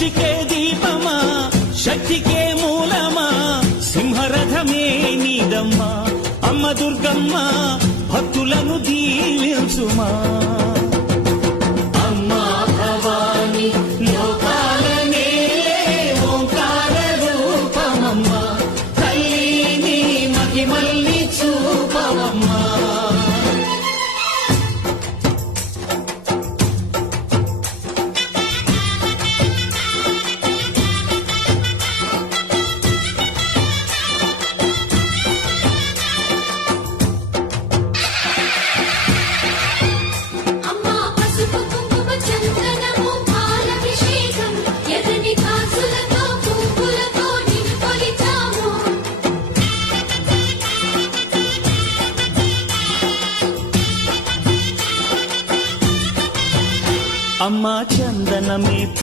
సృష్టికే దీపమా శక్తికే మూలమా సింహరథమే నీదమ్మా అమ్మ దుర్గమ్మ భక్తులను దీవించుమా అమ్మా భవాని లోకాల నేలే ఓంకార రూపమమ్మా తల్లిని మహిమల్ని చూపవమ్మా అమ్మా చందనమే